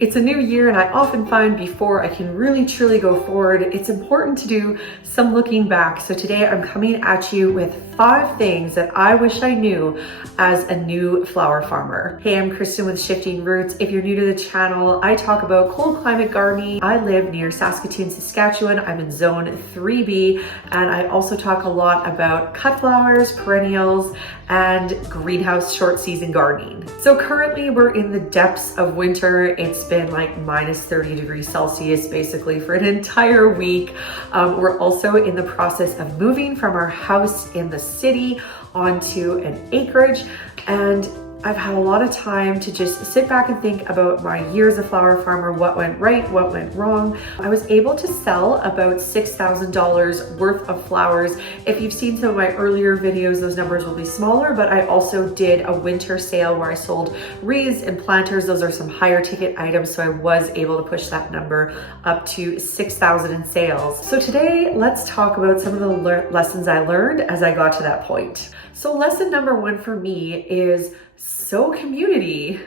It's a new year, and I often find before I can really truly go forward, it's important to do some looking back. So today I'm coming at you with 5 things that I wish I knew as a new flower farmer. Hey, I'm Kristen with Shifting Roots. If you're new to the channel, I talk about cold climate gardening. I live near Saskatoon, Saskatchewan. I'm in zone 3B, and I also talk a lot about cut flowers, perennials, and greenhouse short season gardening. So currently we're in the depths of winter. It's been like minus 30 degrees Celsius basically for an entire week. We're also in the process of moving from our house in the city onto an acreage, and I've had a lot of time to just sit back and think about my year as a flower farmer, what went right, what went wrong. I was able to sell about $6,000 worth of flowers. If you've seen some of my earlier videos, those numbers will be smaller, but I also did a winter sale where I sold wreaths and planters. Those are some higher ticket items, so I was able to push that number up to 6,000 in sales. So today, let's talk about some of the lessons I learned as I got to that point. So lesson number 1 for me is sow community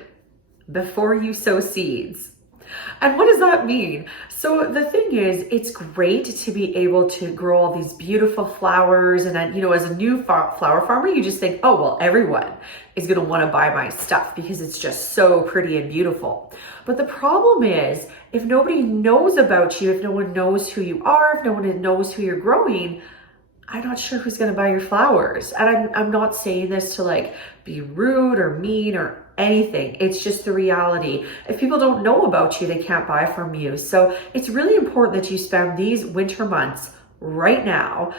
before you sow seeds. And what does that mean? So the thing is, it's great to be able to grow all these beautiful flowers. And then, as a new flower farmer, you just think, oh, well, everyone is going to want to buy my stuff because it's just so pretty and beautiful. But the problem is, if nobody knows about you, if no one knows who you are, if no one knows who you're growing, I'm not sure who's going to buy your flowers. And I'm not saying this to be rude or mean or anything. It's just the reality. If people don't know about you, they can't buy from you. So it's really important that you spend these winter months right now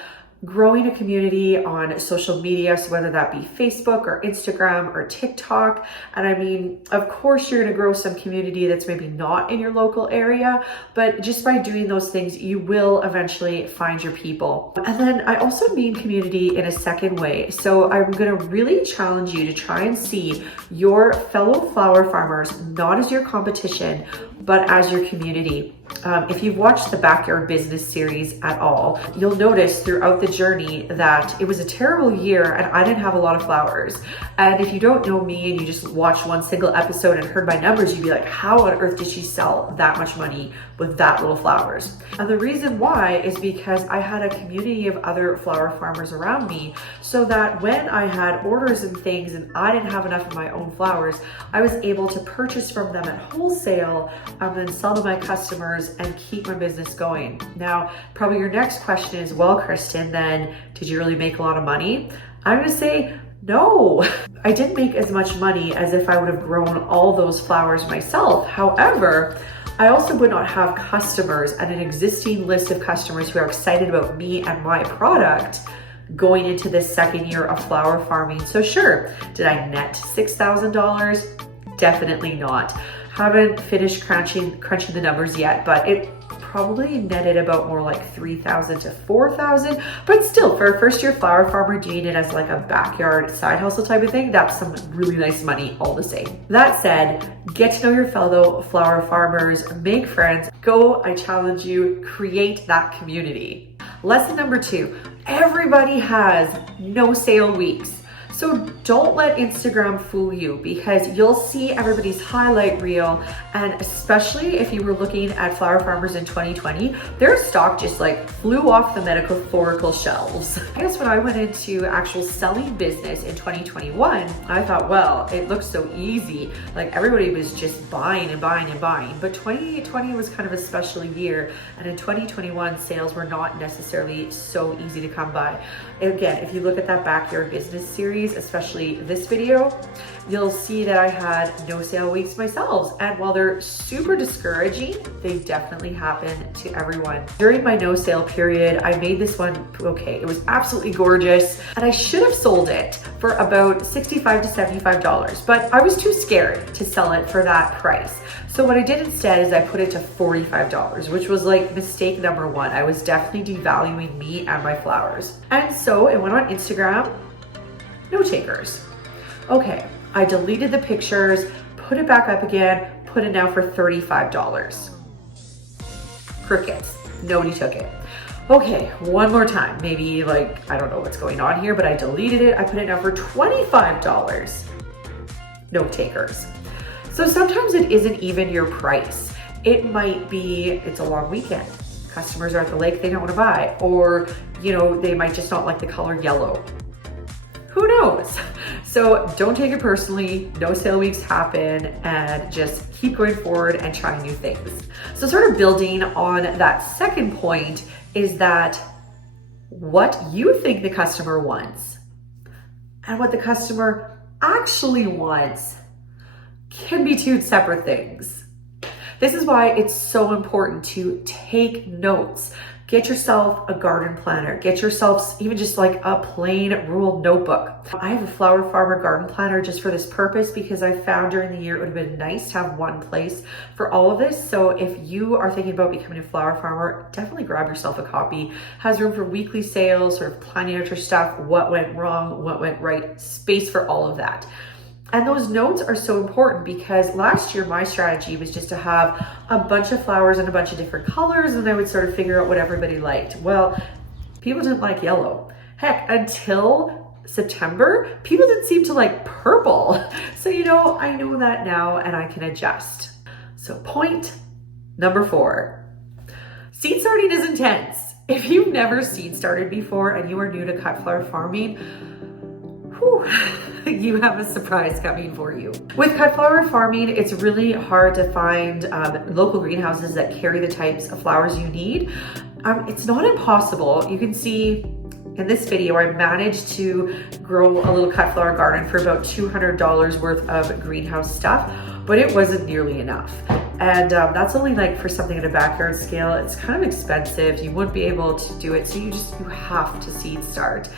growing a community on social media. So whether that be Facebook or Instagram or TikTok. And I mean, of course, you're going to grow some community that's maybe not in your local area, but just by doing those things, you will eventually find your people. And then I also mean community in a second way. So I'm going to really challenge you to try and see your fellow flower farmers, not as your competition, but as your community. If you've watched the Backyard Business series at all, you'll notice throughout the journey that it was a terrible year and I didn't have a lot of flowers. And if you don't know me and you just watched one single episode and heard my numbers, you'd be like, how on earth did she sell that much money with that little flowers? And the reason why is because I had a community of other flower farmers around me, so that when I had orders and things and I didn't have enough of my own flowers, I was able to purchase from them at wholesale and then sell to my customers and keep my business going. Now, probably your next question is, well, Kristen, then did you really make a lot of money? I'm gonna say, no, I didn't make as much money as if I would have grown all those flowers myself. However, I also would not have customers and an existing list of customers who are excited about me and my product going into this second year of flower farming. So sure, did I net $6,000? Definitely not. Haven't finished crunching the numbers yet, but it probably netted about more like 3,000 to 4,000. But still, for a first-year flower farmer doing it as like a backyard side hustle type of thing, that's some really nice money all the same. That said, get to know your fellow flower farmers, make friends, go, I challenge you, create that community. Lesson number 2, everybody has no sale weeks. So don't let Instagram fool you, because you'll see everybody's highlight reel, and especially if you were looking at flower farmers in 2020, their stock just flew off the metaphorical shelves. I guess when I went into actual selling business in 2021, I thought, well, it looks so easy. Everybody was just buying and buying and buying. But 2020 was kind of a special year, and in 2021, sales were not necessarily so easy to come by. Again, if you look at that Backyard Business series, especially this video, you'll see that I had no sale weeks myself. And while they're super discouraging, they definitely happen to everyone. During my no sale period, I made this one okay. It was absolutely gorgeous, and I should have sold it for about $65 to $75, but I was too scared to sell it for that price. So what I did instead is I put it to $45, which was mistake number 1. I was definitely devaluing me and my flowers. And so it went on Instagram, no takers. Okay, I deleted the pictures, put it back up again, put it now for $35. Crickets, nobody took it. Okay, one more time. Maybe I don't know what's going on here, but I deleted it. I put it now for $25. No takers. So sometimes it isn't even your price. It might be, it's a long weekend. Customers are at the lake, they don't want to buy, or they might just not like the color yellow. Who knows? So don't take it personally. No sale weeks happen, and just keep going forward and trying new things. So sort of building on that second point is that what you think the customer wants and what the customer actually wants can be two separate things. This is why it's so important to take notes. Get yourself a garden planner. Get yourself even just like a plain ruled notebook. I have a Flower Farmer garden planner just for this purpose because I found during the year it would have been nice to have one place for all of this. So if you are thinking about becoming a flower farmer, definitely grab yourself a copy. Has room for weekly sales, sort of planning out your stuff, what went wrong, what went right, space for all of that. And those notes are so important because last year my strategy was just to have a bunch of flowers in a bunch of different colors, and I would sort of figure out what everybody liked. Well, people didn't like yellow. Heck, until September, people didn't seem to like purple. So, I know that now and I can adjust. So point number 4, seed starting is intense. If you've never seed started before and you are new to cut flower farming, you have a surprise coming for you. With cut flower farming, it's really hard to find local greenhouses that carry the types of flowers you need. It's not impossible. You can see in this video, I managed to grow a little cut flower garden for about $200 worth of greenhouse stuff, but it wasn't nearly enough. And that's only like for something at a backyard scale. It's kind of expensive. You wouldn't be able to do it. So you have to seed start.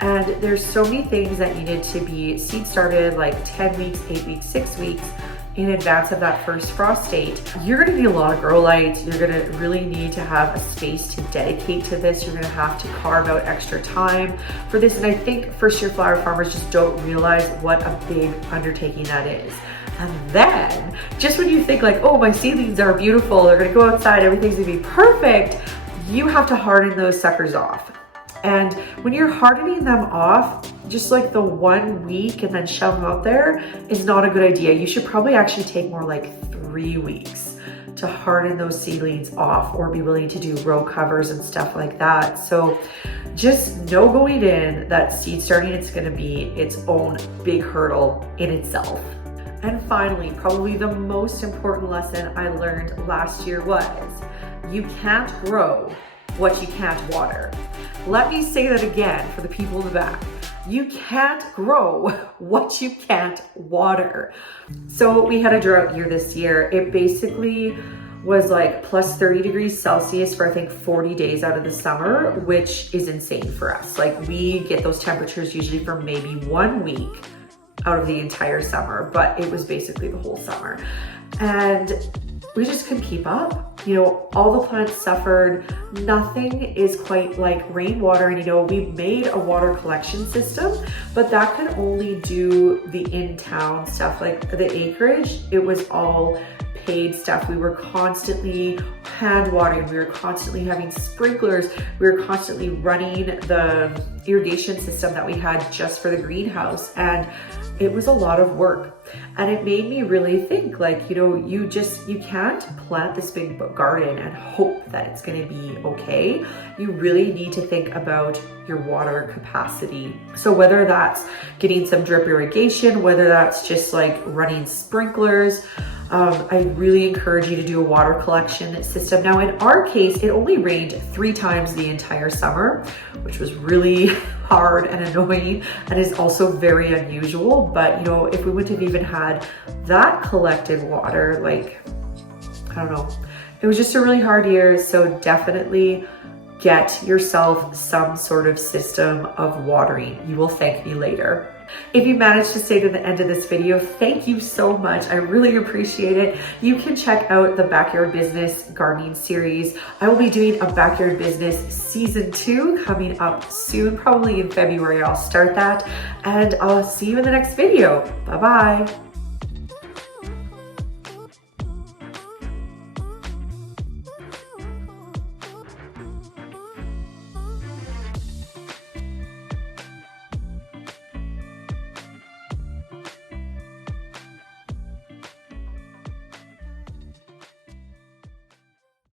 And there's so many things that needed to be seed started, like 10 weeks, 8 weeks, 6 weeks in advance of that first frost date. You're gonna need a lot of grow lights. You're gonna really need to have a space to dedicate to this. You're gonna have to carve out extra time for this. And I think first year flower farmers just don't realize what a big undertaking that is. And then just when you think like, oh, my seedlings are beautiful, they're gonna go outside, everything's gonna be perfect, you have to harden those suckers off. And when you're hardening them off, just like the 1 week and then shove them out there is not a good idea. You should probably actually take more like 3 weeks to harden those seedlings off, or be willing to do row covers and stuff like that. So just know going in that seed starting, it's gonna be its own big hurdle in itself. And finally, probably the most important lesson I learned last year was, you can't grow what you can't water. Let me say that again for the people in the back. You can't grow what you can't water. So we had a drought year this year. It basically was like plus 30 degrees Celsius for I think 40 days out of the summer, which is insane for us. Like we get those temperatures usually for maybe 1 week out of the entire summer, but it was basically the whole summer. And we just couldn't keep up. All the plants suffered. Nothing is quite like rainwater. And we made a water collection system, but that could only do the in-town stuff, like the acreage. It was all paid stuff. We were constantly hand watering. We were constantly having sprinklers. We were constantly running the irrigation system that we had just for the greenhouse. And it was a lot of work. And it made me really think like, you can't plant this big garden and hope that it's going to be okay. You really need to think about your water capacity. So whether that's getting some drip irrigation, whether that's just like running sprinklers, I really encourage you to do a water collection system. Now in our case, it only rained 3 times the entire summer, which was really hard and annoying and is also very unusual. But if we wouldn't have even had that collected water, like, I don't know, it was just a really hard year. So definitely get yourself some sort of system of watering. You will thank me later. If you managed to stay to the end of this video, thank you so much. I really appreciate it. You can check out the Backyard Business Gardening Series. I will be doing a Backyard Business Season 2 coming up soon, probably in February. I'll start that, and I'll see you in the next video. Bye-bye.